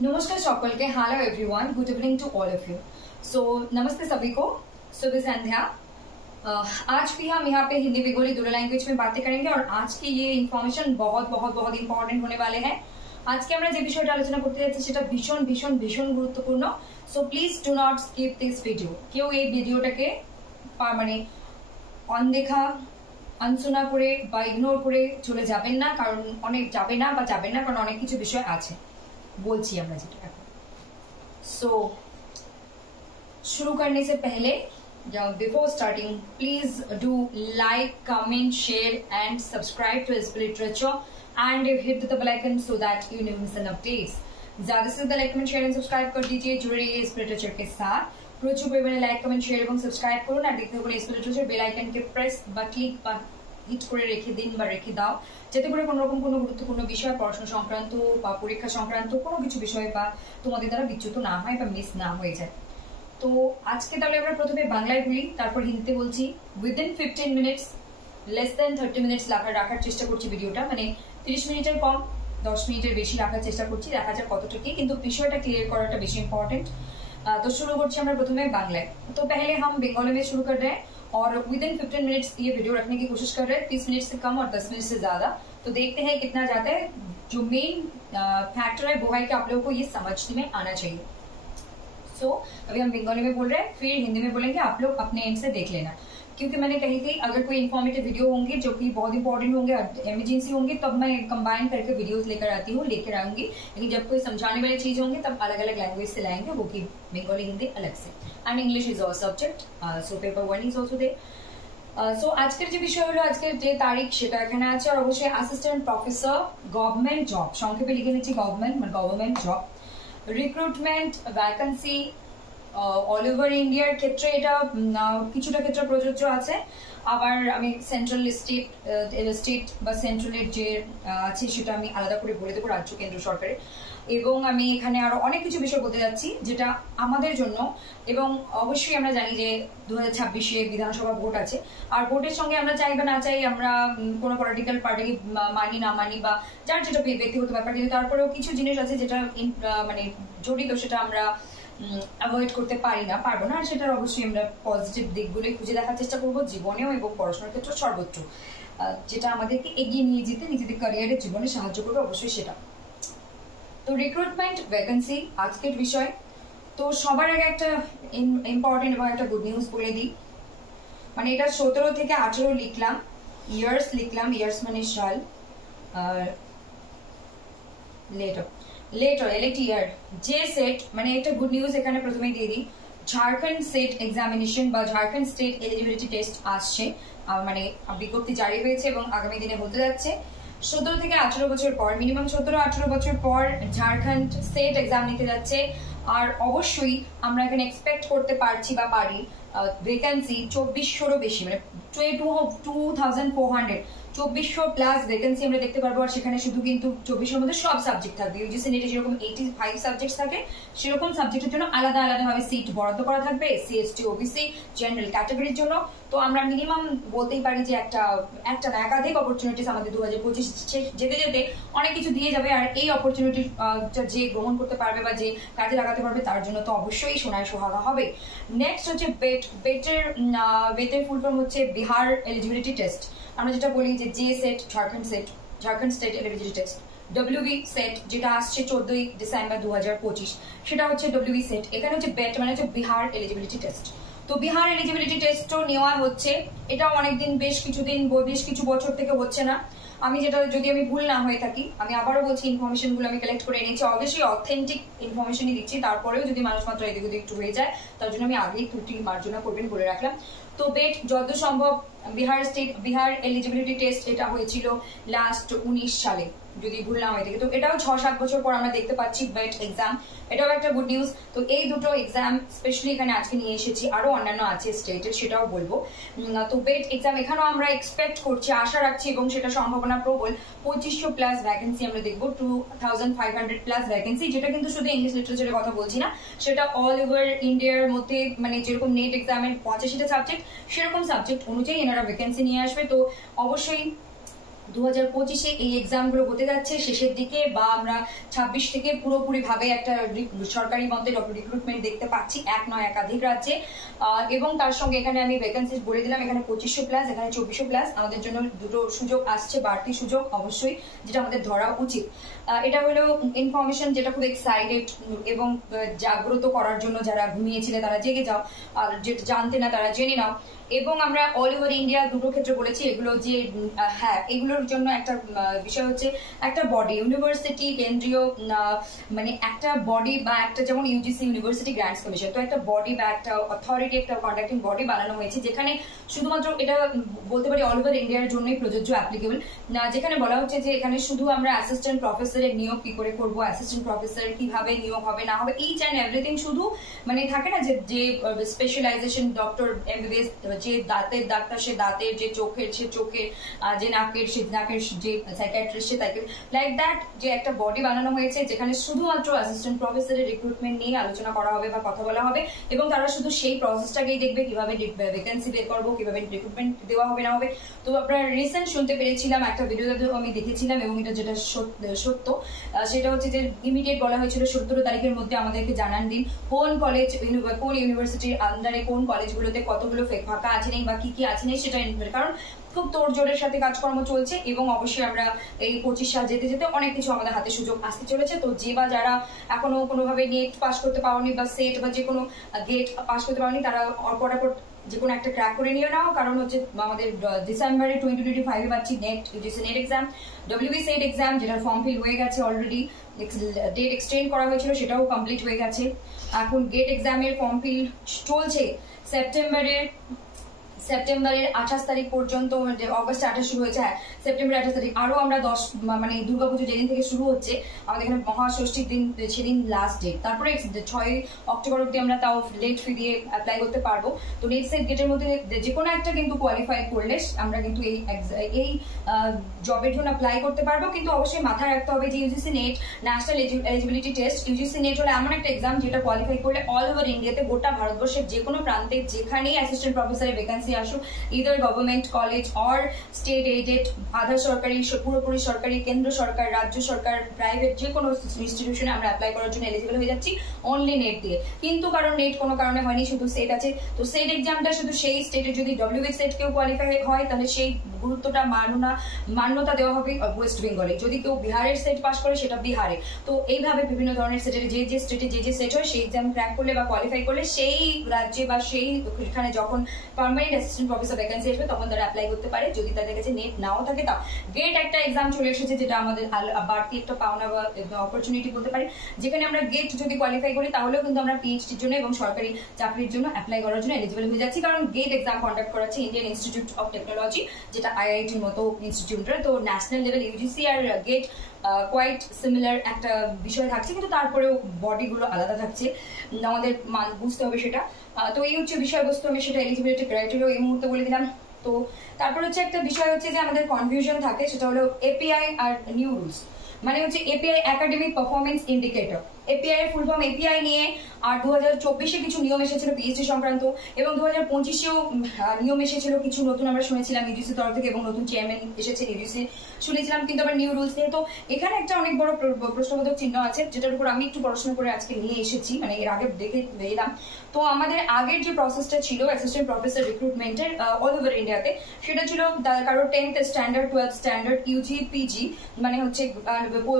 नमस्कार सकल के hello everyone, good evening to all of you. So नमस्ते सभी को, शुभ संध्या। आज भी हम यहाँ पे हिंदी बेंगोली दोनों लैंग्वेज में बातें करेंगे और आज की ये इनफॉर्मेशन बहुत बहुत बहुत इंपॉर्टेंट होने वाले हैं। आज के আমরা যে বিষয়টা আলোচনা করতে যাচ্ছি সেটা ভীষণ ভীষণ ভীষণ গুরুত্বপূর্ণ। So please do not skip this video. কেউ এই ভিডিওটাকে মানে অনদেখা আনসুনা করে বা ইগনোর করে চলে যাবেন না, কারণ অনেক যাবেন না কারণ অনেক কিছু বিষয় আছে বলছি আমরা যেটা এখন। सो शुरू करने से पहले before starting please do like, comment, share and subscribe to SP literature and hit the bell icon so that you never miss an updates. ज्यादा से ज्यादा like, comment, share and subscribe कर दीजिए। जुड़े रहिए एसपी लिटरेचर के साथ। प्रचुर परिमाणे लाइक, कमेंट, शेयर एवं सब्सक्राइब করুন আর দেখতে থাকুন এসপি লিটারেচার বেল আইকনকে প্রেস বা ক্লিক বা হিট করে রেখে দিন বা রেখে দাও, যাতে করে কোনো রকম কোনো গুরুত্বপূর্ণ বিষয় পড়াশোনা সংক্রান্ত বা পরীক্ষা সংক্রান্ত কোনো কিছু বিষয় বা তোমাদের দ্বারা বিচ্যুত না হয় বা মিস না হয়ে যায়। তো আজকে তাহলে আমরা প্রথমে বাংলায় বলি, তারপর হিন্দিতে বলছি। Within 15 minutes, less than 30 minutes রাখার চেষ্টা করছি ভিডিওটা, মানে 30 মিনিটের কম 10 মিনিটের বেশি রাখার চেষ্টা করছি, দেখা যাক কতটা কি, কিন্তু বিষয়টা ক্লিয়ার করাটা বেশি ইম্পর্টেंट। तो शुरू करছি আমরা প্রথমে বাংলায়। तो पहले हम बंगाली में शुरू कर रहे हैं और विदिन 15 मिनट्स ये वीडियो रखने की कोशिश कर रहे हैं, 30 मिनट से कम और 10 मिनट से ज्यादा। तो देखते हैं कितना जाता है। जो मेन फैक्टर है वो है कि आप लोगों को ये समझने में आना चाहिए। सो अभी हम बंगाली में बोल रहे हैं, फिर हिंदी में बोलेंगे, आप लोग अपने एंड से देख लेना। क्योंकि मैंने कही थी अगर कोई इन्फॉर्मेटिव वीडियो होंगे जो कि बहुत इंपॉर्टेंट होंगे, इमरजेंसी होंगे, तब मैं कंबाइन करके वीडियोस लेकर आऊंगी। लेकिन जब कोई समझाने वाली चीज होंगी तब अलग अलग लैंग्वेज से लाएंगे, वो की बंगाली हिंदी अलग से। And English is our subject, so paper 1 is also there. So আজকের যে বিষয় হলো, আজকের যে তারিখ সেটা এখানে আছে, আর অবশ্যই অ্যাসিস্ট্যান্ট প্রফেসর গভর্নমেন্ট জব, সংক্ষেপে লিখে নিচ্ছি government job recruitment vacancy all over ইন্ডিয়ার ক্ষেত্রে এটা কিছুটা ক্ষেত্রে প্রযোজ্য আছে। আবার আমি সেন্ট্রাল স্টেট বা সেন্ট্রালের যে আছে সেটা আমি আলাদা করে বলে দেবো, রাজ্য কেন্দ্র সরকারের। এবং আমি এখানে আরো অনেক কিছু বিষয় বলতে যাচ্ছি যেটা আমাদের জন্য, এবং অবশ্যই আমরা জানি যে 2026-এ বিধানসভা ভোট আছে, আর ভোটের সঙ্গে আমরা চাই বা না চাই, আমরা কোনো পলিটিক্যাল পার্টি মানি না মানি বা যার যেটা ব্যক্তিগত ব্যাপার, কিন্তু তারপরেও কিছু জিনিস আছে যেটা মানে জড়িত, সেটা আমরা অ্যাভয়েড করতে পারবো না। আর সেটার অবশ্যই আমরা পজিটিভ দিকগুলোই খুঁজে দেখার চেষ্টা করবো জীবনেও এবং পড়াশোনার ক্ষেত্রে সর্বোচ্চ, যেটা আমাদেরকে এগিয়ে নিয়ে যেতে নিজেদের ক্যারিয়ারের জীবনে সাহায্য করবে অবশ্যই সেটা। তো রিক্রুটমেন্ট ভ্যাকেন্সি আজকের বিষয়। তো সবার আগে একটা ইম্পর্টেন্ট এবং একটা গুড নিউজ বলে দিই, মানে এটা 17 থেকে 18 লিখলাম, ইয়ার্স মানে সাল, লেটার এলএটিআর যে সেট, মানে একটা গুড নিউজ এখানে প্রথমেই দিয়ে দিই। ঝাড়খণ্ড স্টেট এক্সামিনেশন বা ঝাড়খণ্ড স্টেট এলিজিবিলিটি টেস্ট আসছে, মানে বিজ্ঞপ্তি জারি হয়েছে এবং আগামী দিনে হতে যাচ্ছে। 17 থেকে 18 বছর পর, মিনিমাম 17-18 বছর পর ঝাড়খণ্ড স্টেট এক্সাম নিতে যাচ্ছে। আর অবশ্যই আমরা এখানে এক্সপেক্ট করতে পারছি বা পারি ভ্যাকেন্সি 2400-রও বেশি, মানে 2400 প্লাস ভ্যাকেন্সি আমরা দেখতে পারবো। আর সেখানে শুধু কিন্তু 2400-এর মধ্যে সব সাবজেক্ট থাকবে। ইউজিসি নেটে যেরকম 85 সাবজেক্ট থাকে, সেরকম সাবজেক্টের জন্য আলাদা ভাবে সিট বরাদ্দ করা থাকবে, এসসি, এসটি, ওবিসি, জেনারেল ক্যাটাগরির জন্য। তো আমরা মিনিমাম বলতেই পারি যে একটা না একাধিক অপরচুনিটিস আমাদের 2025 যেতে যেতে অনেক কিছু দিয়ে যাবে। আর এই অপরচুনিটি যে গ্রহণ করতে পারবে বা যে কাজে লাগাতে পারবে তার জন্য তো অবশ্যই সোনায় সোহাগা হবে। নেক্সট হচ্ছে বেটের ফুল ফর্ম হচ্ছে বিহার এলিজিবিলিটি টেস্ট। আমরা যেটা বলি যে set Jharkhand state eligibility test. WB set যেটা আসছে 14 ডিসেম্বর 2025, সেটা হচ্ছে ডব্লিউবি সেট। এখানে হচ্ছে বেট মানে হচ্ছে বিহার এলিজিবিলিটি টেস্ট। তো বিহার এলিজিবিলিটি টেস্টও নেওয়া হচ্ছে, এটাও অনেকদিন বেশ কিছু বছর থেকে হচ্ছে না। আমি যেটা, যদি আমি ভুল না হয়ে থাকি, আমি আবারও বলছি ইনফরমেশন গুলো আমি কালেক্ট করে এনেছি, অবশ্যই অথেন্টিক ইনফরমেশনই দিচ্ছি। তারপরেও যদি মানুষ মাত্র এদিক ওদিক একটু হয়ে যায়, তার জন্য আমি আগেই ত্রুটি মার্জনা করবেন বলে রাখলাম। তো বেট যত সম্ভব বিহার এলিজিবিলিটি টেস্ট এটা হয়েছিল লাস্ট 19 সালে, যদি ভুল না হয়ে থাকে। তো এটাও 6-7 বছর পর আমরা দেখতে পাচ্ছি বেট এক্সাম, এটাও একটা গুড নিউজ। তো এই দুটো এক্সাম স্পেশালি এখানে আজকে নিয়ে এসেছি, আরো অন্যান্য আছে স্টেটের, সেটাও বলবো। তো বেট এক্সাম এখানেও আমরা এক্সপেক্ট করছি, আশা রাখছি এবং সেটা সম্ভাবনা প্রবল। 2500 প্লাস ভ্যাকেন্সি আমরা দেখবো, 2500 প্লাস ভ্যাকেন্সি, যেটা কিন্তু শুধু ইংলিশ লিটারেচারের কথা বলছি না, সেটা অল ওভার ইন্ডিয়ার মধ্যে, মানে যেরকম নেট এক্সামের 85টা সাবজেক্ট, সেরকম সাবজেক্ট অনুযায়ী এনারা ভ্যাকেন্সি নিয়ে আসবে। তো অবশ্যই 2025-এ এই এক্সামগুলো হতে যাচ্ছে শেষের দিকে, বা আমরা 26 থেকে পুরোপুরি ভাবে একটা সরকারি মতে রিক্রুটমেন্ট দেখতে পাচ্ছি এক নয় একাধিক রাজ্যে। এবং তার সঙ্গে এখানে আমি ভ্যাকেন্সি বলে দিলাম, এখানে 2500 প্লাস, এখানে 2400 প্লাস। আমাদের জন্য দুটো সুযোগ আসছে, বাড়তি সুযোগ অবশ্যই, যেটা আমাদের ধরা উচিত। এটা হলো ইনফরমেশন যেটা খুব এক্সাইটেড এবং জাগ্রত করার জন্য, যারা ঘুমিয়েছিলে তারা জেগে যাও, আর যেটা জানতে না তারা জেনে নাও। এবং আমরা অল ওভার ইন্ডিয়া দুটো ক্ষেত্রে বলেছি এগুলো যে হ্যাঁ, এগুলোর জন্য একটা বিষয় হচ্ছে একটা বডি, ইউনিভার্সিটি কেন্দ্রীয় মানে একটা বডি বা একটা, যেমন ইউজিসি ইউনিভার্সিটি গ্র্যান্টস কমিশন, তো একটা বডি বা একটা অথরিটি, একটা কন্ডাক্টিং বডি বানানো হয়েছে, যেখানে শুধুমাত্র এটা বলতে পারি অল ওভার ইন্ডিয়ার জন্যই প্রযোজ্য, অ্যাপ্লিকেবল। যেখানে বলা হচ্ছে যে এখানে শুধু আমরা অ্যাসিস্ট্যান্ট প্রফেসরের নিয়োগ কি করে করবো, অ্যাসিস্ট্যান্ট প্রফেসর কিভাবে নিয়োগ হবে না হবে, ইচ অ্যান্ড এভরিথিং, শুধু মানে থাকে না যে স্পেশালাইজেশন, ডক্টর এমবিবিএস, যে দাঁতের ডাক্তার সে দাঁতের, যে চোখের সে চোখের, যে নাকের সে নাকের, যে psychiatrist say psychiatrist, like that, যে একটা বডি বানানো হয়েছে যেখানে শুধুমাত্র অ্যাসিস্ট্যান্ট প্রফেসরের রিক্রুটমেন্ট নিয়ে আলোচনা করা হবে বা কথা বলা হবে, এবং তারা শুধু সেই প্রসেসটাকেই দেখবে, কিভাবে ভ্যাকেন্সি বের করবো, কিভাবে রিক্রুটমেন্ট দেওয়া হবে না হবে। তো আপনারা রিসেন্ট শুনতে পেরেছিলাম একটা ভিডিওতে আমি দেখেছিলাম, এবং এটা যেটা সত্য সেটা হচ্ছে যে ইমিডিয়েট বলা হয়েছিল 17 তারিখের মধ্যে আমাদেরকে জানান দিন কোন কলেজ, কোন ইউনিভার্সিটির আন্ডারে কোন কলেজগুলোতে কতগুলো ফাঁকা আছে নেই বা কি কি আছে নেই, সেটা কারণ খুব তোড়জোড়ের সাথে কাজকর্ম চলছে, এবং অবশ্যই আমরা এই 25 সাল যেতে যেতে অনেক কিছু আমাদের হাতে সুযোগ আসতে চলেছে। তো যে বা যারা এখনো কোনোভাবে নেট পাস করতে পারোনি বা সেট বা যে কোনো গেট পাস করতে পারোনি, তারা পটাপট যে কোনো একটা ক্র্যাক করে নিয়ে নাও, কারণ হচ্ছে আমাদের ডিসেম্বরে 2025 পাচ্ছি net, UGC net exam, WB set exam, যেটার ফর্ম ফিল হয়ে গেছে অলরেডি, ডেট এক্সটেন্ড করা হয়েছিল সেটাও কমপ্লিট হয়ে গেছে। এখন গেট এক্সামের ফর্ম ফিল চলছে সেপ্টেম্বরের 28 তারিখ পর্যন্ত, অগস্ট 28 শুরু হয়েছে, হ্যাঁ সেপ্টেম্বর 28 তারিখ। আরো আমরা 10 মানে দুর্গাপুজো যেদিন থেকে শুরু হচ্ছে আমাদের এখানে মহাষষ্ঠীর দিন, সেদিন লাস্ট ডেট, তারপরে 6 অক্টোবর অব্দি আমরা তাও লেট ফি দিয়ে অ্যাপ্লাই করতে পারবো। তো নেট সেট গেটের মধ্যে যে কোনো একটা কিন্তু কোয়ালিফাই করলে আমরা কিন্তু এই জবের জন্য অ্যাপ্লাই করতে পারবো। কিন্তু অবশ্যই মাথায় রাখতে হবে যে UGC net national eligibility test, UGC net হলো এমন একটা এক্সাম যেটা কোয়ালিফাই করলে অল ওভার ইন্ডিয়াতে, গোটা ভারতবর্ষের যে কোনো প্রান্তে যেখানেই অ্যাসিস্ট্যান্ট প্রফেসরের ভ্যাকেন্সি আসুক, either government college or state aided, আধা সরকারি, পুরোপুরি সরকারি, কেন্দ্র সরকার, রাজ্য সরকার, প্রাইভেট, যে কোনো ইনস্টিটিউশনে আমরা অ্যাপ্লাই করার জন্য এলিজিবল হয়ে যাচ্ছি অনলি নেট দিয়ে। কিন্তু কারণ নেট কোনো কারণে হয়নি, শুধু সেট আছে, তো সেট এক্সামটা শুধু সেই স্টেটে, যদি ডব্লিউবি সেট কেউ কোয়ালিফাই হয় তাহলে সেই গুরুত্বটা মান্যতা দেওয়া হবে ওয়েস্ট বেঙ্গলে, যদি কেউ বিহারের সেট পাস করে সেটা বিহারে। তো এইভাবে বিভিন্ন ধরনের সেটের যে স্টেটে যে সেট হয়, সেই এক্সাম ক্র্যাক করলে বা কোয়ালিফাই করলে সেই রাজ্যে বা সেই এখানে যখন পার্মানেন্ট অ্যাসিস্ট্যান্ট প্রফেসর ভ্যাকেন্সি আসবে তখন তারা অ্যাপ্লাই করতে পারে, যদি তাদের কাছে নেট নাও থাকে। তাও গেট একটা এক্সাম চলে এসেছে, যেটা আমাদের বাড়তি একটা পাওনা বা অপরচুনিটি বলতে পারি, যেখানে আমরা গেট যদি কোয়ালিফাই করি তাহলেও কিন্তু আমরা পিএইচডির জন্য এবং সরকারি চাকরির জন্য অ্যাপ্লাই করার জন্য এলিজিবল হয়ে যাচ্ছি, কারণ গেট এক্সাম কন্ডাক্ট করাচ্ছে ইন্ডিয়ান ইনস্টিটিউট অফ টেকনোলজি, যেটা আইআইটির মতো ইনস্টিটিউটের। তো ন্যাশনাল লেভেল ইউজিসি আর গেট কোয়াইট সিমিলার একটা বিষয় থাকছে, কিন্তু তারপরেও বডিগুলো আলাদা থাকছে, আমাদের বুঝতে হবে সেটা। তো এই হচ্ছে বিষয়বস্তু, আমি সেটা এলিজিবিলিটি ক্রাইটেরিয়া এই মুহূর্তে বলে দিলাম। তো তারপর হচ্ছে একটা বিষয় হচ্ছে যে আমাদের কনফিউশন থাকে, সেটা হলো এপিআই আর নিউ রুলস। মানে হচ্ছে API academic performance indicator, API এর ফুল ফর্ম এপিআই নিয়ে, আর 2024-এ কিছু নিয়ম এসেছিল পিএইচডি সংক্রান্ত, এবং 2025-এও নিয়ম এসেছিল কিছু নতুন, আমরা শুনেছিলাম ইউজিসি তরফ থেকে, এবং নতুন চেয়ারম্যান এসেছে ইউজিসি শুনেছিলাম, কিন্তু আবার নিউ রুলস নিয়ে। তো এখানে একটা অনেক বড় প্রশ্নবোধক চিহ্ন আছে, যেটার উপর আমি একটু পড়াশোনা করে আজকে নিয়ে এসেছি, মানে এর আগে দেখে এলাম। তো আমাদের আগের যে প্রসেসটা ছিল অ্যাসিস্ট্যান্ট প্রফেসর রিক্রুটমেন্টের অল ওভার ইন্ডিয়াতে, সেটা ছিল কারো 10th standard, 12th standard, Yuji, PG, মানে হচ্ছে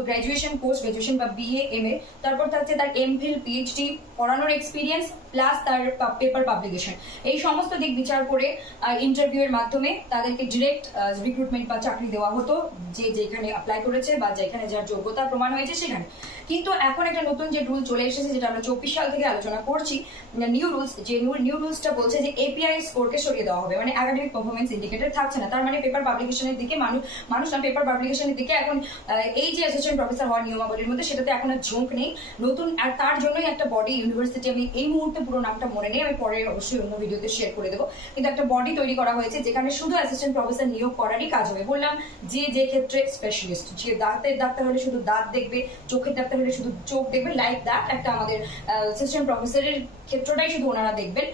গ্রাজুয়েশন, পোস্ট গ্রাজুয়েশন বা বিএ, এমএ, তারপর থাকছে তার এমফিল, পিএইচডি পড়ানোর এক্সপিরিয়েন্স, প্লাস তার পেপার পাবলিকেশন। এই সমস্ত দিক বিচার করে ইন্টারভিউ এর মাধ্যমে তাদেরকে ডিরেক্ট রিক্রুটমেন্ট বা চাকরি দেওয়া হতো, যে যেখানে অ্যাপ্লাই করেছে বা যেখানে যার যোগ্যতা প্রমাণ হয়েছে সেখানে। কিন্তু এখন একটা নতুন যে রুল চলে এসেছে, যেটা আমরা 24 সাল থেকে আলোচনা করছি, নিউ রুলস, যে নিউ রুলসটা বলছে যে এপিআই স্কোরকে সরিয়ে দেওয়া হবে, মানে একাডেমিক পারফরমেন্স ইন্ডিকেটর থাকছে না। তার মানে পেপার পাবলিকেশনের দিকে মানুষ না পেপার পাবলিকেশনের দিকে এখন এই যে অ্যাসিস্ট্যান্ট প্রফেসর হওয়ার নিয়মাবলীর মধ্যে, সেটাতে এখন আর ঝোঁক নেই নতুন। আর তার জন্যই একটা বডি ইউনিভার্সিটি, আমি এই মুহূর্তে পুরো নামটা মনে নেই, আমি পরে অবশ্যই অন্য ভিডিওতে শেয়ার করে দেবো, কিন্তু একটা বডি তৈরি করা হয়েছে যেখানে শুধু অ্যাসিস্ট্যান্ট প্রফেসর নিয়োগ করারই কাজ হবে। বললাম যে ক্ষেত্রে স্পেশালিস্ট, যে দাঁতের ডাক্তার হলে শুধু দাঁত দেখবে, চোখের ডাক্তার হলে শুধু চোখ দেখবে, লাইক দ্যাট একটা আমাদের অ্যাসিস্ট্যান্ট প্রফেসরের ক্ষেত্রটাই শুধু ওনারা দেখবেন।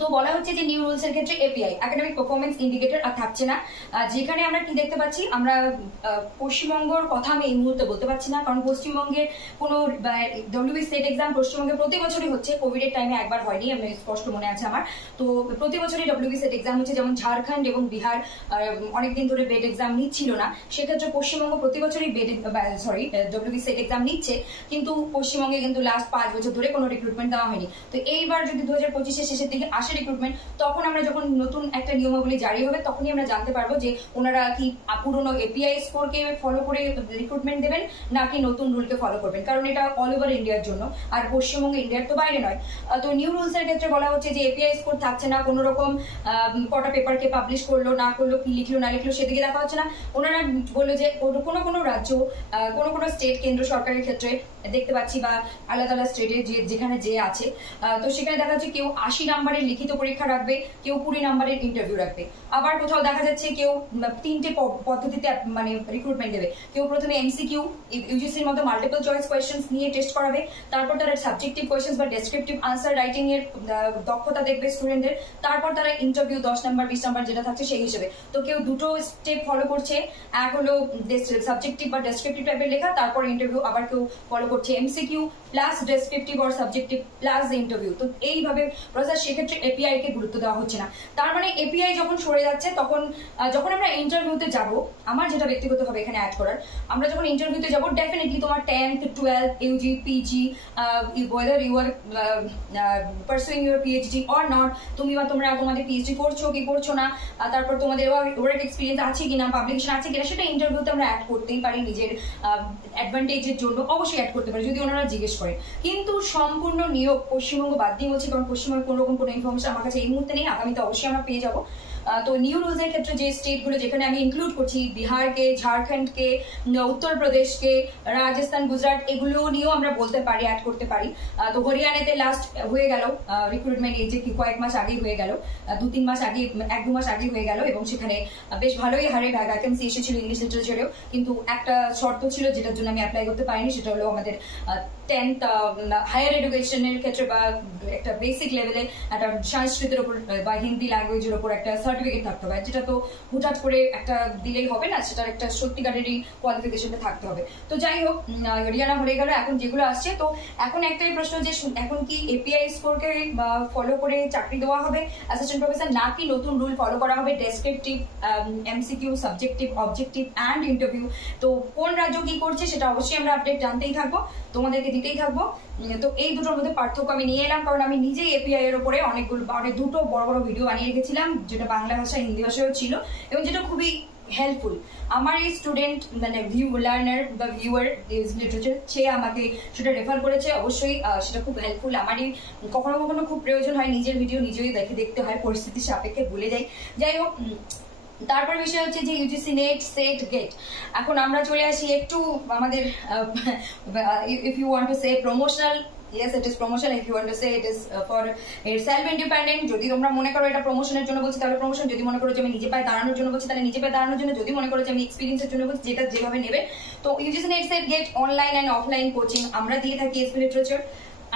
তো বলা হচ্ছে যে নিউ রুলস এর ক্ষেত্রে এপিআই একাডেমিক পারফরমেন্স ইন্ডিকেটর আর থাকছে না, যেখানে আমরা কি দেখতে পাচ্ছি, আমরা পশ্চিমবঙ্গের কথা আমি এই মুহূর্তে বলতে পারছি না, কারণ পশ্চিমবঙ্গের কোনো ডব্লিউবি সেট এক্সাম পশ্চিমবঙ্গে প্রতি বছরই হচ্ছে, কোভিড এর টাইমে একবার হয়নি, আমি স্পষ্ট মনে আছে আমার। তো প্রতি বছরই ডব্লিউবি সেট এক্সাম হচ্ছে, যেমন ঝাড়খণ্ড এবং বিহার অনেকদিন ধরে বেড এক্সাম নিচ্ছিল না, সেক্ষেত্রে পশ্চিমবঙ্গ প্রতি বছরই ডব্লিউবি সেট এক্সাম নিচ্ছে, কিন্তু পশ্চিমবঙ্গে কিন্তু লাস্ট 5 বছর ধরে কোনো রিক্রুটমেন্ট দেওয়া হয়নি। তো এইবার যদি 2025-এর শেষের দিকে আসে রিক্রুটমেন্ট, তখন আমরা যখন নতুন একটা নিয়মাবলী জারি হবে তখনই আমরা জানতে পারবো যে ওনারা কি পুরোনো এপিআই স্কোরকে ফলো করে রিক্রুটমেন্ট দেবেন নাকি নতুন রুলকে ফলো করবেন, কারণ এটা অল ওভার ইন্ডিয়ার জন্য, আর পশ্চিমবঙ্গ ইন্ডিয়ার তো বাইরে নয়। তো নিউ রুলস এর ক্ষেত্রে বলা হচ্ছে যে এপিআই স্কোর থাকছে না, কোনো রকম কটা পেপারকে পাবলিশ করলো না করলো, কি লিখলো না লিখলো সেদিকে দেখা হচ্ছে না। ওনারা বললো যে কোনো কোনো রাজ্য, কোনো কোনো স্টেট, কেন্দ্র সরকারের ক্ষেত্রে দেখতে পাচ্ছি, বা আলাদা আলাদা স্টেটে যেখানে যে আছে, তো সেখানে দেখা যাচ্ছে কেউ 80 নাম্বারের লিখিত পরীক্ষা রাখবে, কেউ 20 নাম্বারের ইন্টারভিউ রাখবে। আবার কোথাও দেখা যাচ্ছে কেউ 3টে পদ্ধতিতে মানে রিক্রুটমেন্ট দেবে, কেউ প্রথমে এমসিকিউ ইউজিসির মতো মাল্টিপল চয়েস কোয়েশ্চেন্স নিয়ে টেস্ট করাবে, তারপর তারা সাবজেক্টিভ কোয়েশ্চেন্স বা ডেসক্রিপটিভ আনসার রাইটিং এর দক্ষতা দেখবে স্টুডেন্টদের, তারপর তারা ইন্টারভিউ 10 নাম্বার 20 নাম্বার যেটা থাকছে সেই হিসেবে। তো কেউ দুটো স্টেপ ফলো করছে, এক হলো সাবজেক্টিভ বা ডেসক্রিপটিভ টাইপের লেখা, তারপর ইন্টারভিউ, আবার কেউ ফলো করছে এমসিকিউ প্লাস ডেসক্রিপটিভ আর সাবজেক্টিভ প্লাস ইন্টারভিউ। তো এইভাবে প্রসেস, সেক্ষেত্রে এপিআই কে গুরুত্ব দেওয়া হচ্ছে না। তার মানে এপিআই যখন সরে যাচ্ছে, তখন যখন আমরা ইন্টারভিউতে যাব, আমার যেটা ব্যক্তিগতভাবে এখানে অ্যাড করার, আমরা যখন ইন্টারভিউতে যাব, ডেফিনেটলি তোমার 10th 12th Yuji PG, whether you are pursuing your PhD or not, তোমরা তোমাদের পিএইচডি করছো কি করছো না, তারপর তোমাদের ওয়ার্ক এক্সপিরিয়েন্স আছে কিনা, পাবলিকেশন আছে কিনা, সেটা ইন্টারভিউতে আমরা অ্যাড করতেই পারি, নিজের অ্যাডভান্টেজের জন্য অবশ্যই অ্যাড করতে পারি যদি ওনারা জিজ্ঞেস করেন। কিন্তু সম্পূর্ণ নিয়োগ পশ্চিমবঙ্গ বাদ দিয়ে বলছি, কারণ পশ্চিমবঙ্গের কোনো রকম কোনো ইনফরমেশন আমার কাছে এই মুহূর্তে নেই, আগামীতে অবশ্যই আমরা পেয়ে যাবো। তো নিউ রুলস এর ক্ষেত্রে যে স্টেটগুলো যেখানে আমি ইনক্লুড করছি, বিহারকে, ঝাড়খণ্ডকে, উত্তরপ্রদেশকে, রাজস্থান, গুজরাট, এগুলো নিয়েও আমরা বলতে পারি, অ্যাড করতে পারি। তো হরিয়ানাতে লাস্ট হয়ে গেল রিক্রুটমেন্ট, এই যে কয়েক মাস আগেই হয়ে গেল, 2-3 মাস আগে, 1-2 মাস আগে হয়ে গেল, এবং সেখানে বেশ ভালোই হারে ভ্যাকেন্সি এসেছিল ইংলিশ লিটারেচারেও। কিন্তু একটা শর্ত ছিল যেটার জন্য আমি অ্যাপ্লাই করতে পারিনি, সেটা হলো আমাদের 10th হায়ার এডুকেশনের ক্ষেত্রে বা একটা বেসিক লেভেলে একটা সংস্কৃতের উপর বা হিন্দি ল্যাঙ্গুয়েজের উপর একটা সার্টিফিকেট থাকতে হবে, যেটা তো হুটহাট করে একটা দিলেই হবে না, সেটার একটা সত্যিকারেরই কোয়ালিফিকেশনটা থাকতে হবে। তো যাই হোক, হরিয়ানা হয়ে গেল, এখন যেগুলো আসছে, তো এখন একটাই প্রশ্ন যে এখন কি এপিআই স্কোরকে ফলো করে চাকরি দেওয়া হবে অ্যাসিস্ট্যান্ট প্রফেসর, নাকি নতুন রুল ফলো করা হবে, descriptive, MCQ, subjective, objective and interview. তো কোন রাজ্য কি করছে সেটা অবশ্যই আমরা আপডেট জানতেই থাকবো, তোমাদেরকে দিতেই থাকবো। তো এই দুটোর মধ্যে পার্থক্য আমি নিয়ে এলাম, কারণ আমি নিজেই এপিআই এর উপরে দুটো বড় বড় ভিডিও বানিয়ে রেখেছিলাম, যেটা বাংলা ভাষা হিন্দি ভাষায়ও ছিল, এবং যেটা খুবই হেল্পফুল আমার এই স্টুডেন্ট, মানে লার্নার বা ভিউয়ার লিটারেচার, সে আমাকে সেটা রেফার করেছে, অবশ্যই সেটা খুব হেল্পফুল। আমারই কখনো কখনো খুব প্রয়োজন হয়, নিজের ভিডিও নিজেই দেখতে হয়, পরিস্থিতির সাপেক্ষে ভুলে যাই। যাই হোক, তারপর বিষয় হচ্ছে যে ইউজিসি নেট, সেট, গেট। এখন আমরা চলে আসি একটু আমাদের, if you want to say promotional, yes it is promotion, if you want to say it is for self independent, যদি তোমরা মনে করো এটা প্রমোশনের জন্য বলছি তাহলে প্রমোশন, যদি মনে করো যে আমি নিজে পায়ে দাঁড়ানোর জন্য বলছি তাহলে নিজে পায়ে দাঁড়ানোর জন্য, যদি মনে করো যে আমি এক্সপিরিয়েন্সের জন্য বলছি, যেটা যেভাবে নেবে। তো UGC NET, SET, GATE online and offline coaching আমরা দিয়ে থাকি এসপি লিটারেচার।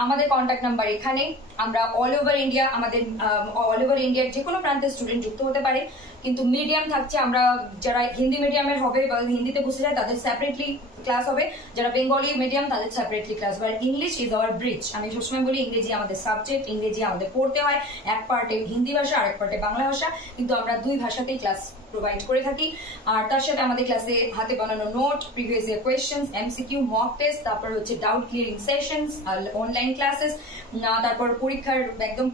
আমাদের কন্ট্যাক্ট নাম্বার এখানে, আমরা অল ওভার ইন্ডিয়া, আমাদের অল ওভার ইন্ডিয়ার যে কোনো প্রান্তের স্টুডেন্ট যুক্ত হতে পারে, কিন্তু মিডিয়াম থাকছে, আমরা যারা হিন্দি মিডিয়ামের হবে বা হিন্দিতে বুঝতে যায় তাদের সেপারেটলি ক্লাস হবে, যারা বেঙ্গলি মিডিয়াম তাদের সেপারেটলি ক্লাস হবে। আর ইংলিশ ইজ আওয়ার ব্রিজ, আমি সবসময় বলি ইংরেজি আমাদের সাবজেক্ট, ইংরেজি আমাদের পড়তে হয়, এক পার্টে হিন্দি ভাষা আর এক পার্টে বাংলা ভাষা, কিন্তু আমরা দুই ভাষাতেই ক্লাস প্রোভাইড করে থাকি। আর তার সাথে আমাদের ক্লাসে হাতে বানানো note, previous year questions, MCQ, mock test, তারপর হচ্ছে doubt clearing sessions, online classes, তারপর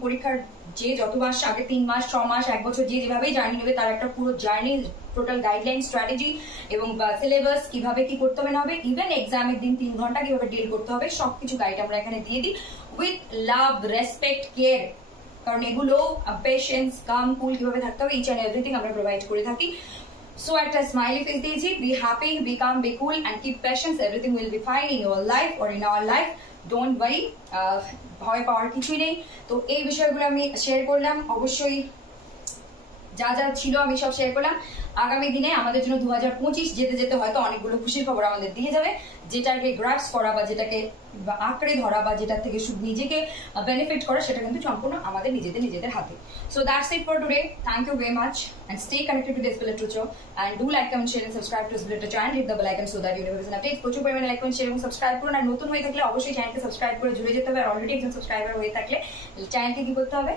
পরীক্ষার যে যত মাস আগে, 3 মাস, 6 মাস, 1 বছর, যে যেভাবেই জার্নি নেবে তার একটা পুরো জার্নি, টোটাল গাইডলাইন, স্ট্র্যাটেজি এবং সিলেবাস, কিভাবে কি করতে হবে না হবে, ইভেন এক্সামের দিন 3 ঘন্টা কিভাবে ডিল করতে হবে, সবকিছু গাইড আমরা এখানে দিয়ে দিই উইথ লাভ, রেসপেক্ট, কেয়ার, কারণ এগুলো পেশেন্স, কাম, কুল কিভাবে থাকতে হবে, ইচ অ্যান্ড এভরিথিং আমরা প্রোভাইড করে থাকি। সো একটা স্মাইলি ফেস দিয়েছি, be happy, be calm, be cool and keep patience, everything will be fine in your life or in our life, don't worry, ভয় পাওয়ার কিছুই নেই। তো এই বিষয়গুলো আমি শেয়ার করলাম, অবশ্যই যা যা ছিল আমি সব শেয়ার করলাম। আগামী দিনে আমাদের জন্য 2025 যেতে যেতে হয়তো অনেকগুলো খুশির খবর আমাদের দিয়ে যাবে, যেটাকে গ্রাস্প করা বা যেটাকে আঁকড়ে ধরা বা যেটা থেকে নিজেকে বেনিফিট করা সেটা কিন্তু সম্পূর্ণ আমাদের নিজেদের হাতে। So that's it for today. Thank you very much and stay connected to Decibel Literature and do like, comment, share and subscribe to Decibel Literature and hit the bell icon so that you never miss an update. প্রচুর পরিমাণে like করুন, share এবং subscribe করুন। আর নতুন হয়ে থাকলে অবশ্যই চ্যানেলকে সাবস্ক্রাইব করে জুড়ে যেতে হবে। আর অলরেডি একজন সাবস্ক্রাইবার হয়ে থাকলে চ্যানেলকে কি করতে হবে,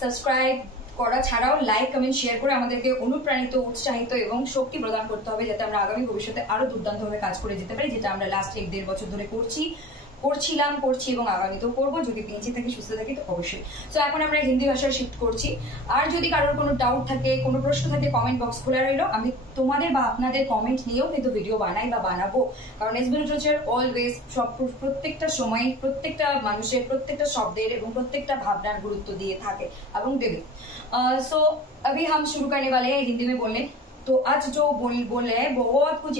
সাবস্ক্রাইব করা ছাড়াও লাইক, কমেন্ট, শেয়ার করে আমাদেরকে অনুপ্রাণিত, উৎসাহিত এবং শক্তি প্রদান করতে হবে, যাতে আমরা আগামী ভবিষ্যতে আরো দুর্দান্তভাবে কাজ করে যেতে পারি, যেটা আমরা লাস্ট 1-1.5 বছর ধরে করছি এবং আগামীতেও করবো, যদি বেঁচে থাকি, সুস্থ থাকি তো অবশ্যই। সো এখন আমরা হিন্দি ভাষায় শিফট করছি। আর যদি কারোর কোনো ডাউট থাকে, কোনো প্রশ্ন থাকে, কমেন্ট বক্স খোলা রইলো। আমি তোমাদের বা আপনাদের কমেন্ট নিয়েও কিন্তু ভিডিও বানাই বা বানাবো, কারণ Decibel Literature অলওয়েজ প্রত্যেকটা সময় প্রত্যেকটা মানুষের প্রত্যেকটা শব্দের এবং প্রত্যেকটা ভাবনার गुरुत्व দিয়ে থাকে এবং দেবে। सो अभी हम शुरू करने वाले हैं हिंदी में बोलने। तो आज जो बोल रहे हैं बहुत कुछ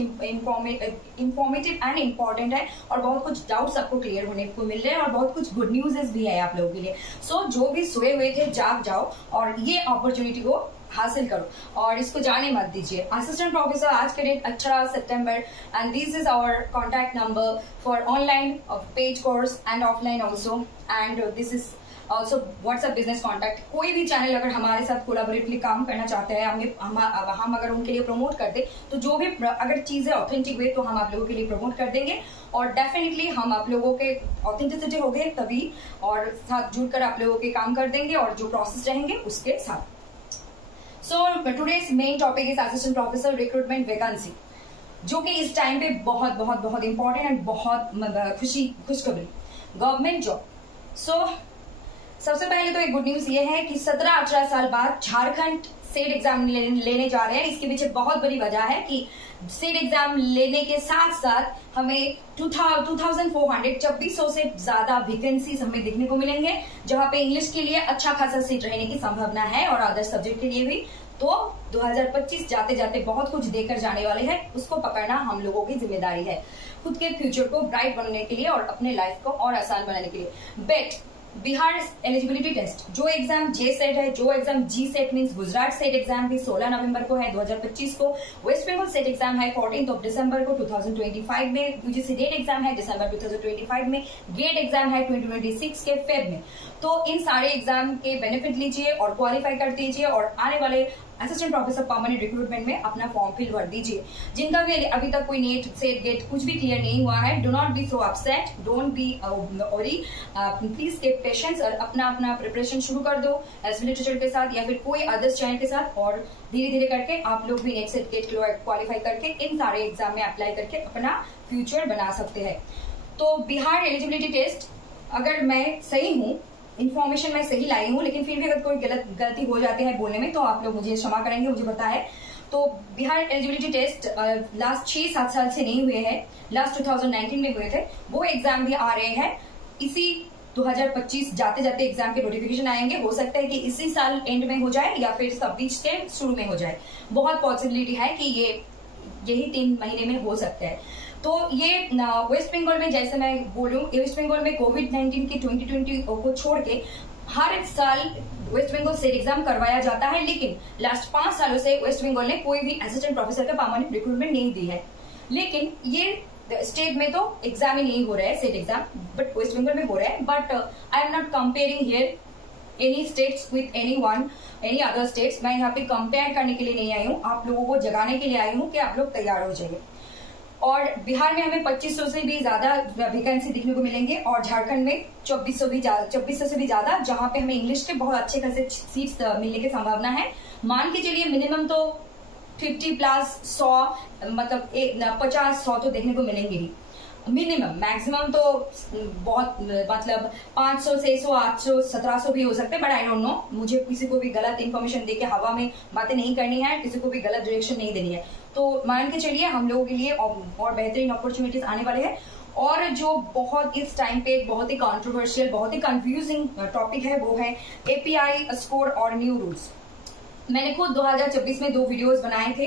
इंफॉर्मेटिव एंड इम्पोर्टेंट है और बहुत कुछ डाउट्स आपको क्लियर होने को मिल रहे हैं और बहुत कुछ गुड न्यूज़ भी है आप लोगों के लिए। सो जो भी सोए हुए थे जाग जाओ और ये अपॉर्चुनिटी को हासिल करो और इसको जाने मत दीजिए। असिस्टेंट प्रोफेसर आज के डेट 18 सितंबर and this is our contact number for online paid course and offline also and this is also WhatsApp business contact. कोई भी चैनल अगर हमारे साथ कोलैबोरेटिवली काम करना चाहते हैं, हम अगर उनके लिए प्रमोट कर दे, तो जो भी अगर चीजें ऑथेंटिक हुए तो हम आप लोगों के लिए प्रमोट कर देंगे और डेफिनेटली हम आप लोगों के ऑथेंटिसिटी हो गए तभी और साथ जुड़कर आप लोगों के काम कर देंगे और जो प्रोसेस रहेंगे उसके साथ। So today's main topic is assistant professor recruitment vacancy, जो कि इस टाइम पे बहुत बहुत बहुत इंपॉर्टेंट एंड बहुत खुशखबरी गवर्नमेंट जॉब। सो सबसे पहले तो एक गुड न्यूज ये है कि 17-18 साल बाद झारखंड सेट एग्जाम लेने जा रहे हैं। इसके पीछे बहुत बड़ी वजह है कि सेट एग्जाम लेने के साथ साथ हमें 2400 से ज्यादा वैकेंसीज हमें देखने को मिलेंगे, जहां पे इंग्लिश के लिए अच्छा खासा सीट रहने की संभावना है और अदर सब्जेक्ट के लिए भी। तो 2025 जाते जाते बहुत कुछ देकर जाने वाले हैं, उसको पकड़ना हम लोगों की जिम्मेदारी है, खुद के फ्यूचर को ब्राइट बनाने के लिए और अपने लाइफ को और आसान बनाने के लिए। बेट बिहार एलिजिबिलिटी टेस्ट, जो एग्जाम जे सेट है, जो exam G SET means Gujarat SET exam भी 16 नवंबर को है 2025 को। वेस्ट बंगाल सेट एग्जाम है 14 दिसंबर को 2025 में। यूजीसी डेट एग्जाम है दिसंबर 2025 में। गेट एग्जाम है 2026 के फेब में। तो इन सारे एग्जाम के बेनिफिट लीजिए और क्वालिफाई कर दीजिए और आने वाले असिस्टेंट प्रोफेसर परमानेंट रिक्रूटमेंट में अपना फॉर्म फिल भर दीजिए। जिनका भी अभी तक कोई नेट सेट गेट कुछ भी क्लियर नहीं हुआ है, do not be so upset, don't be worry, please keep patience और अपना प्रिपरेशन शुरू कर दो Decibel Literature के साथ या फिर कोई अदर्स चैनल के साथ, और धीरे धीरे करके आप लोग भी नेट सेट गेट क्वालिफाई करके इन सारे एग्जाम में अप्लाई करके अपना फ्यूचर बना सकते हैं। तो बिहार एलिजिबिलिटी टेस्ट, अगर मैं सही हूँ, इन्फॉर्मेशन मैं सही लाई हूँ, लेकिन फिर भी अगर कोई गलती हो जाती है बोलने में तो आप लोग मुझे क्षमा करेंगे, मुझे पता है। तो बिहार एलिजिबिलिटी टेस्ट लास्ट 6-7 साल से नहीं हुए हैं, लास्ट 2019 में हुए थे। वो एग्जाम भी आ रहे हैं। इसी 2025 जाते जाते एग्जाम के नोटिफिकेशन आएंगे। हो सकता है कि इसी साल एंड में हो जाए या फिर सब बीच के शुरू में हो जाए। बहुत पॉसिबिलिटी है कि यही 3 महीने में हो सकता है। तो ये वेस्ट बंगाल में, जैसे मैं बोलूं, वेस्ट बंगाल में कोविड-19 की 2020 को छोड़ के हर एक साल वेस्ट बंगाल सेट एग्जाम करवाया जाता है, लेकिन लास्ट 5 सालों से वेस्ट बंगाल ने कोई भी असिस्टेंट प्रोफेसर का परमानेंट रिक्रूटमेंट नहीं दी है। लेकिन ये स्टेट में तो एग्जाम ही नहीं हो रहा है, SET exam, but West Bengal में हो रहा है। But I am not comparing here any states with any other states. मैं यहाँ पे कंपेयर करने के लिए नहीं आई हूँ, आप लोगों को जगाने के लिए आई हूँ कि आप लोग तैयार हो जाइए। और बिहार में हमें 2500 से भी ज्यादा वैकेंसी देखने को मिलेंगे और झारखंड में 2400 से भी ज्यादा, जहां पे हमें इंग्लिश के बहुत अच्छे खासे सीट्स मिलने की संभावना है। मान के चलिए मिनिमम तो 50+ 100, मतलब 50-100 तो देखने को मिलेंगे ही मिनिमम। मैक्सिमम तो बहुत मतलब 500, 600, 800, 1700 भी हो सकते हैं, बट आई डोंट नो। मुझे किसी को भी गलत इन्फॉर्मेशन देके हवा में बातें नहीं करनी है, किसी को भी गलत डायरेक्शन नहीं देनी है। तो मान के चलिए हम लोगों के लिए और बेहतरीन अपॉर्चुनिटीज आने वाले हैं। और जो बहुत इस टाइम पे बहुत ही कॉन्ट्रोवर्शियल, बहुत ही कंफ्यूजिंग टॉपिक है, वो है API स्कोर और न्यू रूल्स। मैंने खुद 2026 में 2 वीडियोस बनाए थे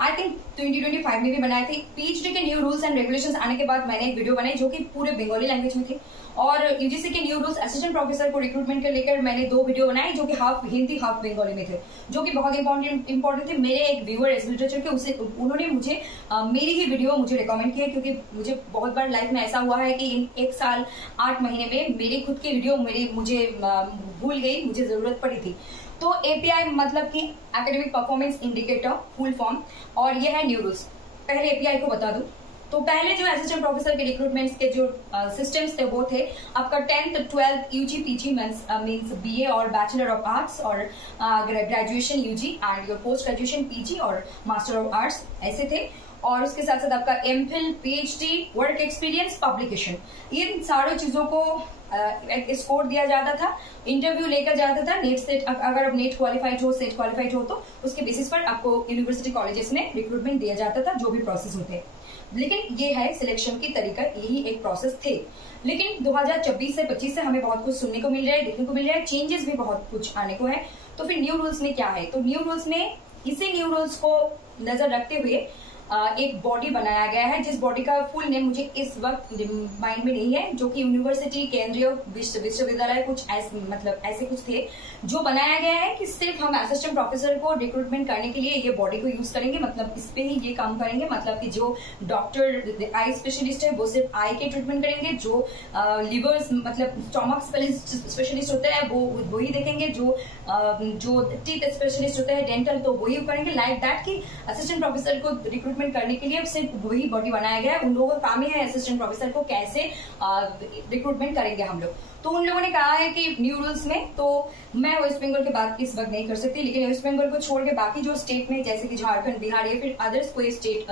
आई थिंक 2025 में भी बनाए थे। पीएचडी के न्यू रूल्स एंड रेगुलेशंस आने के बाद मैंने एक वीडियो बनाई जो कि पूरे बंगाली लैंग्वेज में थी, और यूजीसी के न्यू रूल्स असिस्टेंट प्रोफेसर को रिक्रूटमेंट को लेकर मैंने 2 वीडियो बनाए जो कि हाफ हिंदी हाफ बंगाली में थे, जो कि बहुत इंपॉर्टेंट थे। मेरे एक व्यूअर एस लिटरेचर के उन्होंने मुझे मेरी ही वीडियो मुझे रिकमेंड किया, क्योंकि मुझे बहुत बार लाइफ में ऐसा हुआ है कि इन 1 साल 8 महीने में मेरी खुद की वीडियो मुझे भूल गई, मुझे जरूरत पड़ी थी। तो एपीआई मतलब कि academic performance indicator full form, और ये है न्यू रूल्स। पहले एपीआई को बता दूं तो पहले जो असिस्टेंट प्रोफेसर के रिक्रूटमेंट्स के जो सिस्टम्स थे वो थे आपका 10th 12th UG PG means BA और बैचलर ऑफ आर्ट्स, और graduation UG and your post graduation PG और मास्टर ऑफ आर्ट्स ऐसे थे। और उसके साथ साथ आपका MPhil, PhD, work experience, publication, इन सारी चीजों को स्कोर दिया जाता था, इंटरव्यू लेकर जाता था। नेट सेट, अगर आप नेट क्वालिफाइड हो, सेट क्वालिफाइड हो तो उसके बेसिस पर आपको यूनिवर्सिटी कॉलेजेस में रिक्रूटमेंट दिया जाता था, जो भी प्रोसेस होते हैं। लेकिन ये है सिलेक्शन की तरीका, यही एक प्रोसेस थे। लेकिन 2024 से 25 से हमें बहुत कुछ सुनने को मिल रहा है, देखने को मिल रहा है, चेंजेस भी बहुत कुछ आने को है। तो फिर न्यू रूल्स में क्या है, तो न्यू रूल्स में इसी न्यू रूल्स को नजर रखते हुए एक बॉडी बनाया गया है, जिस बॉडी का फुल नेम मुझे इस वक्त माइंड में नहीं है, जो कि यूनिवर्सिटी केंद्रीय विश्वविद्यालय कुछ ऐसे कुछ थे, जो बनाया गया है कि सिर्फ हम असिस्टेंट प्रोफेसर को रिक्रूटमेंट करने के लिए ये बॉडी को यूज करेंगे, मतलब इस पे ही ये काम करेंगे। मतलब कि जो डॉक्टर आई स्पेशलिस्ट है वो सिर्फ आई के ट्रीटमेंट करेंगे, जो लिवर मतलब स्टोमक स्पेशलिस्ट होते हैं वो ही देखेंगे, जो टीथ स्पेशलिस्ट होते हैं डेंटल तो वही करेंगे। लाइक दैट कि असिस्टेंट प्रोफेसर को रिक्रूटमेंट करने के लिए सिर्फ वही बॉडी बनाया गया है। उन लोगों का काम ही है असिस्टेंट प्रोफेसर को कैसे रिक्रूटमेंट करेंगे हम लोग। तो उन लोगों ने कहा है कि न्यू रूल्स में, तो मैं वेस्ट बंगाल की बात इस वक्त नहीं कर सकती, लेकिन वेस्ट बंगाल को छोड़ के बाकी जो स्टेट में जैसे कि झारखंड, बिहार या फिर अदर्स कोई स्टेट,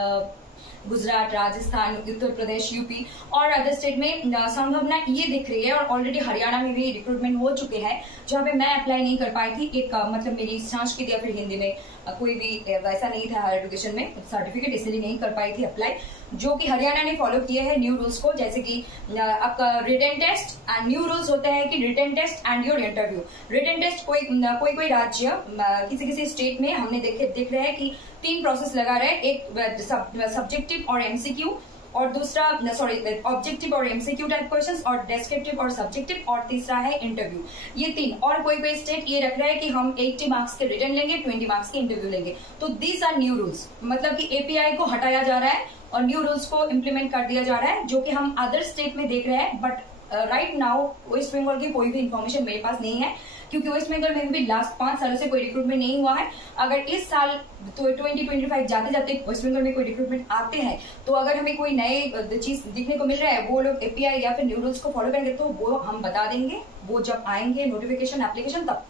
गुजरात, राजस्थान, उत्तर प्रदेश, यूपी और अदर स्टेट में संभावना ये दिख रही है, और ऑलरेडी हरियाणा में भी रिक्रूटमेंट हो चुके हैं, जहाँ पे मैं अप्लाई नहीं कर पाई थी। एक मतलब मेरी संस्कृत या फिर हिंदी में कोई भी वैसा नहीं था हायर एजुकेशन में सर्टिफिकेट, इसलिए नहीं कर पाई थी अप्लाई, जो कि हरियाणा ने फॉलो किए हैं न्यू रूल्स को। जैसे कि आपका written test and new rules होते हैं कि written test and your interview. Written test कोई राज्य किसी स्टेट में हमने देख रहे हैं कि 3 प्रोसेस लगा रहे हैं, एक सब्जेक्टिव और एमसीक्यू, और दूसरा ऑब्जेक्टिव और एमसीक्यू टाइप क्वेश्चंस, और डेस्क्रिप्टिव और सब्जेक्टिव, और तीसरा है इंटरव्यू। ये 3, और कोई स्टेट ये रख रहा है कि हम 80 मार्क्स के रिटन लेंगे, 20 मार्क्स के इंटरव्यू लेंगे। तो दीज आर न्यू रूल्स, मतलब कि एपीआई को हटाया जा रहा है और न्यू रूल्स को इम्प्लीमेंट कर दिया जा रहा है, जो कि हम अदर स्टेट में देख रहे हैं। But right now West Bengal की कोई भी इन्फॉर्मेशन मेरे पास नहीं है, क्योंकि वेस्ट बंगाल में भी लास्ट 5 सालों से कोई रिक्रूटमेंट नहीं हुआ है। अगर इस साल तो 2025 जाते जाते वेस्ट बंगाल में कोई रिक्रूटमेंट आते हैं, तो अगर हमें कोई नए चीज देखने को मिल रहा है, वो लोग एपीआई या फिर न्यू रूल्स को फॉलो करेंगे, तो वो हम बता देंगे, वो जब आएंगे नोटिफिकेशन एप्लीकेशन तब।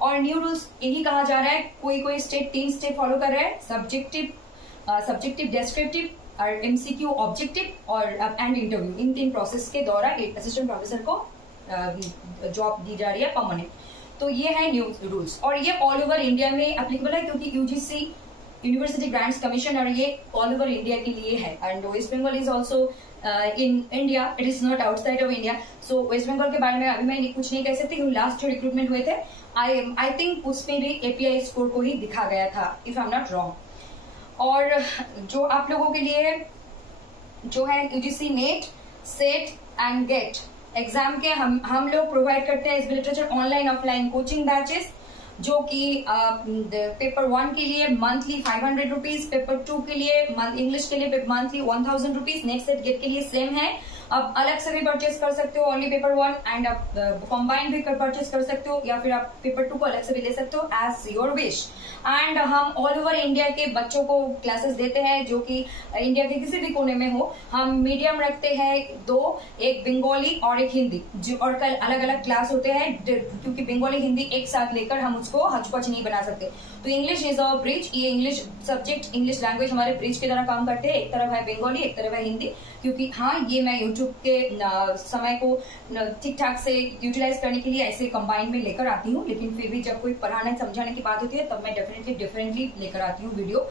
और न्यू रूल्स यही कहा जा रहा है, कोई स्टेट 3 स्टेप फॉलो कर रहा है, सब्जेक्टिव, डेस्क्रिप्टिव और एमसीक्यू, ऑब्जेक्टिव और एंड इंटरव्यू। इन 3 प्रोसेस के द्वारा एक असिस्टेंट प्रोफेसर को जॉब दी जा रही है परमानेंट। तो ये है न्यू रूल्स, और ये ऑल ओवर इंडिया में एप्लीकेबल है, क्योंकि यूजीसी यूनिवर्सिटी ग्रांट्स कमीशन, और ये ऑल ओवर इंडिया के लिए है। And West Bengal is also in India, it is not outside of India. So West Bengal के बारे में अभी मैं कुछ नहीं कह सकती हूँ। लास्ट जो रिक्रूटमेंट हुए थे आई थिंक उसमें भी एपीआई स्कोर को ही दिखा गया था, if I am not wrong. और जो आप लोगों के लिए जो है UGC NET, SET and GATE exam के हम लोग प्रोवाइड करते हैं इस literature online offline coaching batches, जो कि पेपर 1 के लिए मंथली 500 रुपीज, पेपर 2 के लिए इंग्लिश के लिए monthly 1000 rupees, next SET GATE के लिए सेम है। आप अलग से भी परचेज कर सकते हो ओनली पेपर 1, एंड आप कंबाइन भी परचेज कर सकते हो, या फिर आप पेपर 2 को अलग से भी ले सकते हो, एज योर विश। एंड हम ऑल ओवर इंडिया के बच्चों को क्लासेस देते हैं, जो कि इंडिया के किसी भी कोने में हो। हम मीडियम रखते हैं 2, एक बंगाली और एक हिंदी, और कल अलग अलग क्लास होते हैं, क्योंकि बंगाली हिंदी एक साथ लेकर हम उसको हचपच नहीं बना सकते। तो इंग्लिश इज अवर ब्रिज, ये इंग्लिश सब्जेक्ट, इंग्लिश लैंग्वेज हमारे ब्रिज की तरह काम करते हैं। एक तरफ है बंगाली, एक तरफ है हिंदी, क्योंकि हाँ ये मैं यूट्यूब के समय को ठीक ठाक से यूटिलाइज करने के लिए ऐसे कंबाइन में लेकर आती हूँ, लेकिन फिर भी जब कोई पढ़ाने समझाने की बात होती है तब मैं डेफिनेटली डिफरेंटली लेकर आती हूँ वीडियो।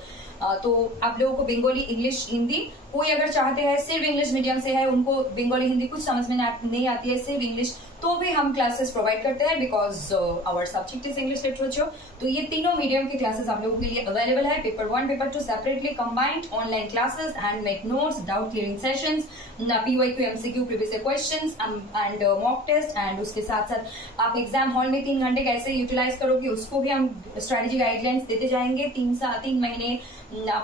तो आप लोगों को बंगाली, इंग्लिश, हिंदी कोई अगर चाहते हैं सिर्फ इंग्लिश मीडियम से है, उनको बंगाली हिंदी कुछ समझ में नहीं आती है, सिर्फ इंग्लिश, तो भी हम क्लासेस प्रोवाइड करते हैं because our subject is English literature. तो ये तीनों मीडियम की क्लासेस आप लोगों के लिए अवेलेबल है। Paper 1 paper 2 separately combined online classes, handmade notes, doubt clearing sessions, PYQ MCQ previous questions and mock test, and उसके साथ साथ आप एग्जाम हॉल में 3 घंटे कैसे यूटिलाइज करोगे उसको भी हम स्ट्रेटेजी गाइडलाइंस देते जाएंगे। 3 महीने,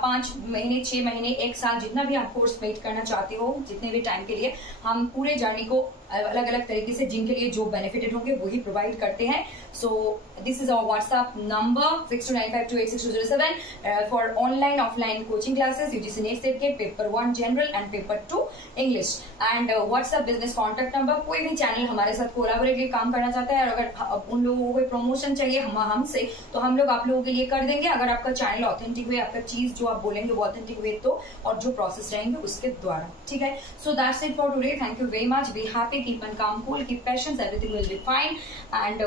5 महीने, 6 महीने, 1 साल, जितना भी आप कोर्स वेट करना चाहते हो, जितने भी टाइम के लिए हम पूरे जर्नी को अलग अलग तरीके से जिनके लिए जो बेनिफिटेड होंगे वही प्रोवाइड करते हैं। So this is our WhatsApp number 6295286207 for online offline coaching classes UGC NET SET GATE paper 1 general and paper 2 English, and WhatsApp business contact number. कोई भी चैनल हमारे साथ कोलैबोरेटली काम करना चाहता है और अगर उन लोगों को प्रमोशन चाहिए हमसे, तो हम लोग आप लोगों के लिए कर देंगे, अगर आपका चैनल ऑथेंटिक हुए, आपका चीज जो आप बोलेंगे वो ऑथेंटिक हुए तो, और जो प्रोसेस रहेंगे उसके द्वारा। ठीक है, सो that's it for today. Thank you very much. Be happy, keep on calm, cool, keep patience, everything will be fine, and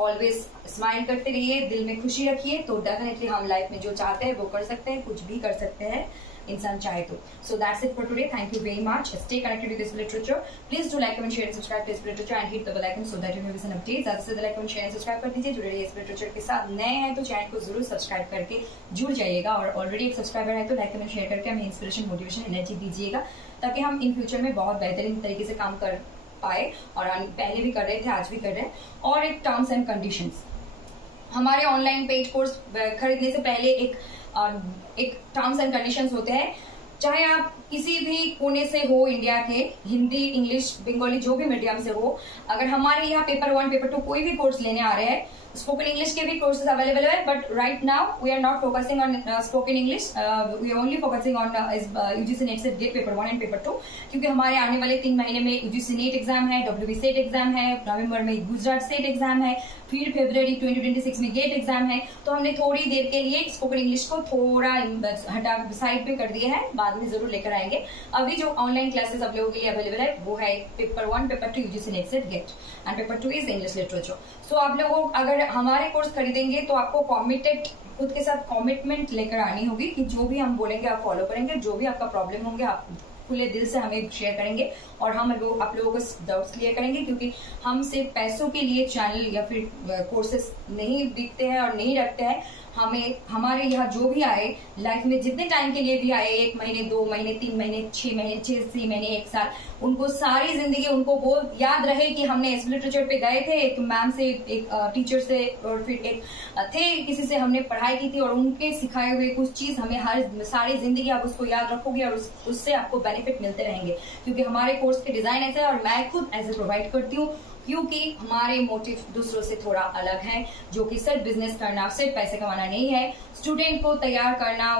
always smile करते रहिए, दिल में खुशी रखिए, तो डेफिनेटली हम लाइफ में जो चाहते हैं वो कर सकते हैं, कुछ भी कर सकते हैं इंसान चाहे तो। So that's it for today. Thank you very much. Stay connected with literature. Please do like and share and subscribe to literature and hit the bell icon so that you miss an update. ज्यादा से ज्यादा like and share and subscribe कर दीजिए। जुड़े रहिए literature के साथ। नए हैं तो चैनल को जरूर सब्सक्राइब करके जुड़ जाइएगा, और ऑलरेडी एक सब्सक्राइबर है तो लाइक एंड शेयर करके हमें इंस्पिरेशन, मोटिवेशन, एनर्जी दीजिएगा, ताकि हम इन फ्यूचर में बहुत बेहतरीन तरीके से काम कर पाए, और पहले भी कर रहे थे, आज भी कर रहे हैं। और एक टर्म्स एंड कंडीशंस, हमारे ऑनलाइन पेज कोर्स खरीदने से पहले एक टर्म्स एंड कंडीशंस होते हैं। चाहे आप किसी भी कोने से हो इंडिया के, हिंदी, इंग्लिश, बंगाली, जो भी मीडियम से हो, अगर हमारे यहाँ पेपर 1 पेपर 2 कोई भी कोर्स लेने आ रहे हैं, स्पोकन इंग्लिश के भी कोर्सेज अवेलेबल है, but right now we are not focusing on spoken English, we are only focusing on UGC NET SET GATE paper 1 and paper 2, क्योंकि हमारे आने वाले 3 महीने में यूजीसी नेट एग्जाम है, WB सेट एग्जाम है, नवंबर में गुजरात सेट एग्जाम है, फिर फरवरी 2026 में गेट एग्जाम है। तो हमने थोड़ी देर के लिए स्पोकन इंग्लिश को थोड़ा हटा साइड पे कर दिया है, बाद में जरूर लेकर आएंगे। अभी जो ऑनलाइन क्लासेस आप लोगों के लिए अवेलेबल है वो है paper 1 paper 2 UGC NET SET GATE, and paper 2 is English literature. So आप लोगों अगर हमारे कोर्स खरीदेंगे तो आपको कमिटेड, खुद के साथ कमिटमेंट लेकर आनी होगी कि जो भी हम बोलेंगे आप फॉलो करेंगे, जो भी आपका प्रॉब्लम होंगे आप खुले दिल से हमें शेयर करेंगे, और हम आप लोगों को डाउट्स क्लियर करेंगे, क्योंकि हम सिर्फ पैसों के लिए चैनल या फिर कोर्सेस नहीं बिकते हैं और नहीं रखते हैं। हमें हमारे यहाँ जो भी आए लाइफ में, जितने टाइम के लिए भी आए, 1 महीने, 2 महीने, 3 महीने, 6 महीने, 1 साल, उनको सारी जिंदगी उनको वो याद रहे कि हमने एस लिटरेचर पे गए थे, एक मैम से, एक टीचर से, और फिर एक थे किसी से हमने पढ़ाई की थी, और उनके सिखाए हुए कुछ चीज हमें हर सारी जिंदगी आप उसको याद रखोगे, और उससे आपको बेनिफिट मिलते रहेंगे, क्योंकि हमारे कोर्स के डिजाइन ऐसे है, और मैं खुद ऐसे प्रोवाइड करती हूँ, क्योंकि हमारे मोटिव दूसरों से थोड़ा अलग है, जो कि सिर्फ बिजनेस करना, सिर्फ पैसे कमाना नहीं है। स्टूडेंट को तैयार करना,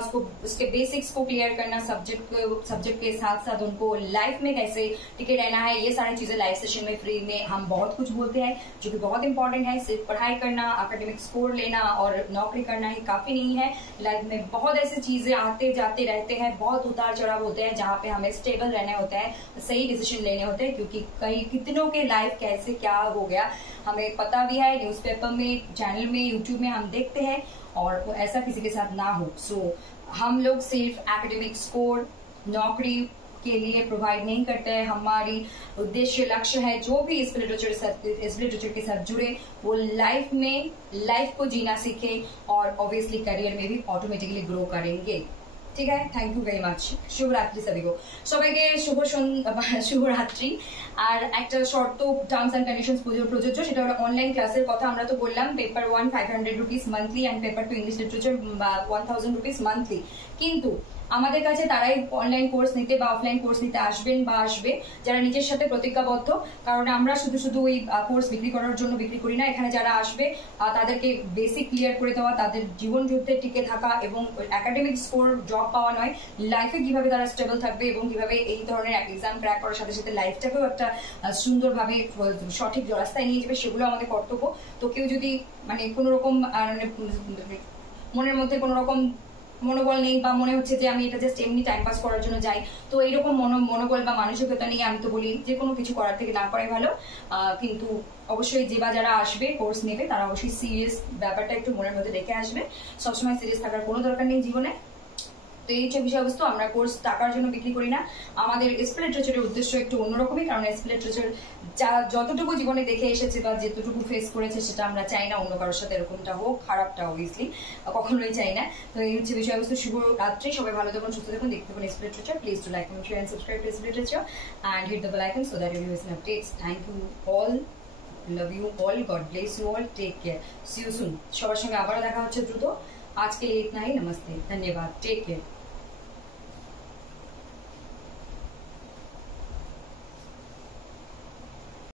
उसके बेसिक्स को क्लियर करना, सब्जेक्ट के साथ साथ उनको लाइफ में कैसे टिके रहना है, ये सारी चीजें लाइव सेशन में फ्री में हम बहुत कुछ बोलते हैं, जो कि बहुत इंपॉर्टेंट है। सिर्फ पढ़ाई करना, एकेडमिक स्कोर लेना और नौकरी करना ही काफी नहीं है। लाइफ में बहुत ऐसी चीजें आते जाते रहते हैं, बहुत उतार चढ़ाव होते हैं, जहाँ पे हमें स्टेबल रहने होते हैं, सही डिसीजन लेने होते हैं, क्योंकि कई कितनों के लाइफ कैसे क्या हो गया हमें पता भी है, न्यूज़पेपर में, चैनल में, यूट्यूब में हम देखते हैं, और ऐसा किसी के साथ ना हो। सो हम लोग सिर्फ एकेडमिक स्कोर, नौकरी के लिए प्रोवाइड नहीं करते हैं। हमारी उद्देश्य, लक्ष्य है, जो भी इस लिटरेचर के साथ जुड़े वो लाइफ को जीना सीखे, और ऑब्वियसली करियर में भी ऑटोमेटिकली ग्रो करेंगे। ठीक है, थैंक यू वेरी मच। शुभरात्रि सभी को, সবাইকে শুভরাত্রি। আর একটা শর্ত টার্মস এন্ড কন্ডিশনস প্রযোজ্য, সেটা হলো অনলাইন ক্লাসের কথা আমরা তো বললাম। Paper 1 500 rupees monthly, and paper 2 English literature 1000 rupees monthly. কিন্তু আমাদের কাছে তারাই অনলাইন কোর্স নিতে বা অফলাইন কোর্স নিতে আসবেন বা আসবে যারা নিজের সাথে প্রতিজ্ঞাবদ্ধ, কারণ আমরা শুধু ওই কোর্স বিক্রি করার জন্য বিক্রি করি না। এখানে যারা আসবে তাদেরকে বেসিক ক্লিয়ার করে দেওয়া, তাদের জীবন যুদ্ধে টিকে থাকা এবং একাডেমিক স্কোর, জব পাওয়া নয়, লাইফে কিভাবে তারা স্টেবল থাকবে এবং কিভাবে এই ধরনের এক্সাম ক্র্যাক করার সাথে সাথে লাইফটাকেও একটা সুন্দরভাবে সঠিক রাস্তায় নিয়ে যাবে, সেগুলো আমাদের কর্তব্য। তো কেউ যদি মানে কোনো রকম মনের মধ্যে কোনো রকম মনোবল নেই, বা মনে হচ্ছে যে আমি এটা জাস্ট এমনি টাইম পাস করার জন্য যাই, তো এইরকম মনোবল বা মানসিকতা নিয়ে আমি তো বলি যে কোনো কিছু করার থেকে না করাই ভালো। কিন্তু অবশ্যই যে বা যারা আসবে কোর্স নেবে তারা অবশ্যই সিরিয়াস ব্যাপারটা একটু মনের মধ্যে রেখে আসবে। সবসময় সিরিয়াস থাকার কোনো দরকার নেই জীবনে। তো এই হচ্ছে বিষয়বস্তু। আমরা কোর্স টাকার জন্য বিক্রি করি না। আমাদের এসপি লিটারেচারের উদ্দেশ্য একটু অন্যরকমই, কারণ এসপি লিটারেচার যা যতটুকু জীবনে দেখে এসেছে বা যতটুকু ফেস করেছে সেটা আমরা চাই না অন্য কারোর সাথে এরকমটা হোক, খারাপটা অবভিয়াসলি কখনোই চাই না। তো এই হচ্ছে বিষয়বস্তু। শুভ রাত্রি, সবাই ভালো থাকুন, সুস্থ থাকুন, দেখতে থাকুন SP literature. Please to like, comment, share and subscribe to SP literature and hit the bell icon so that you will receive updates. Thank you all, love you all, God bless you all, take care, see you soon. সবার সঙ্গে আবারও দেখা হচ্ছে দ্রুত। আজকে लिए इतना ही, नमस्ते, धन्यवाद, टेक केयर।